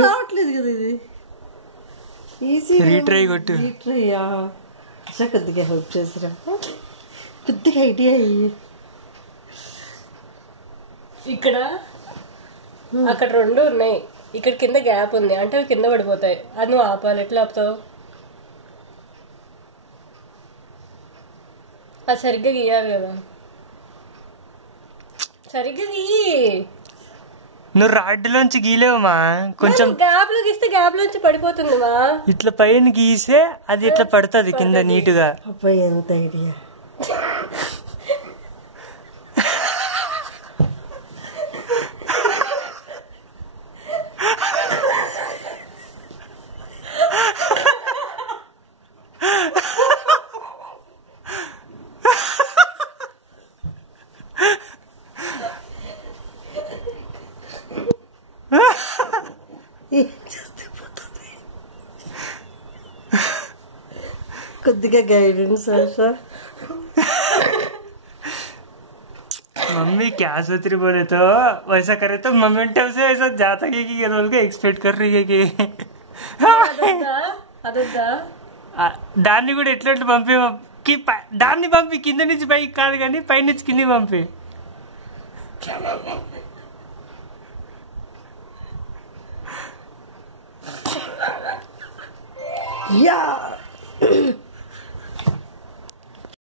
రావట్లేదు కదా ఇది ఈజీ రీట్రై కొట్టు రీట్రైయా కొద్దిగా హెల్ప్ చేసిరా కొద్దిగా ఐడియా ఇక్కడ అక్కడ 2 ఉన్నాయి ఇక్కడ కింద గ్యాప్ ఉంది అంటే అవి కింద పడిపోతాయి అది నువ్వు ఆపాలి ఎట్లా ఆపుతావు అది సరిగ్గా గీయాలి కదా సరిగ్గా గీయి నువ్వు రాడ్లోంచి గీలేవమ్మా కొంచెం గ్యాప్ లో గీస్తే గ్యాప్ లోంచి పడిపోతుంది మా ఇట్లా పైన గీసే అది ఇట్లా పడుతుంది కింద నీట్గా అబ్బాయి ఎంత ఐడియా కొద్దిగా గైడెన్స్ సార్ मम्मी क्या सोच रही बोले तो वैसा करे तो मोमेंटम से वैसा जाता है कि ये लोग एक्सपेक्ट कर रही है कि దాన్ని కూడా ఎట్లా పంపి దాన్ని పంపి కింద నుంచి పైకి కాదు కానీ పై నుంచి కింది పంపి యా